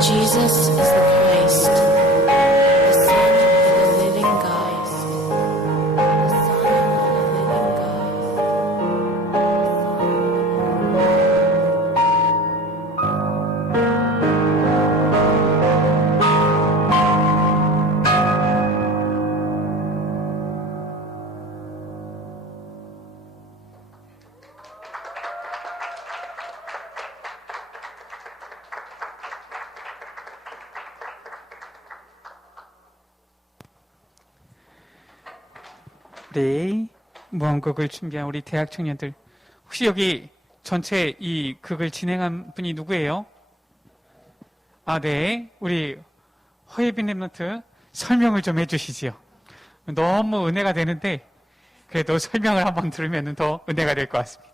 Jesus is the 네. 무언극을 준비한 우리 대학 청년들. 혹시 여기 전체 이 극을 진행한 분이 누구예요? 아, 네. 우리 허예빈 랩런트 설명을 좀 해주시지요. 너무 은혜가 되는데, 그래도 설명을 한번 들으면 더 은혜가 될 것 같습니다.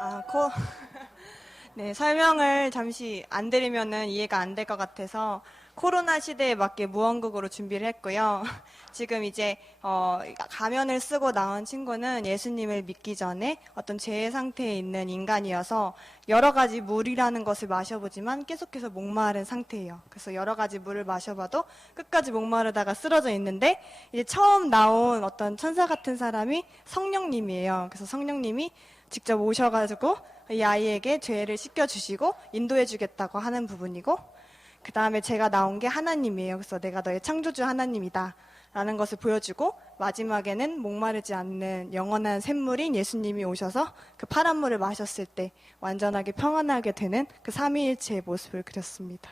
아, 코, 네, 설명을 잠시 안 드리면은 이해가 안 될 것 같아서 코로나 시대에 맞게 무언극으로 준비를 했고요. 지금 이제, 어, 가면을 쓰고 나온 친구는 예수님을 믿기 전에 어떤 죄의 상태에 있는 인간이어서 여러 가지 물이라는 것을 마셔보지만 계속해서 목마른 상태예요. 그래서 여러 가지 물을 마셔봐도 끝까지 목마르다가 쓰러져 있는데 이제 처음 나온 어떤 천사 같은 사람이 성령님이에요. 그래서 성령님이 직접 오셔가지고 이 아이에게 죄를 씻겨주시고 인도해주겠다고 하는 부분이고 그 다음에 제가 나온 게 하나님이에요. 그래서 내가 너의 창조주 하나님이다. 라는 것을 보여주고 마지막에는 목마르지 않는 영원한 샘물인 예수님이 오셔서 그 파란 물을 마셨을 때 완전하게 평안하게 되는 그 삼위일체의 모습을 그렸습니다.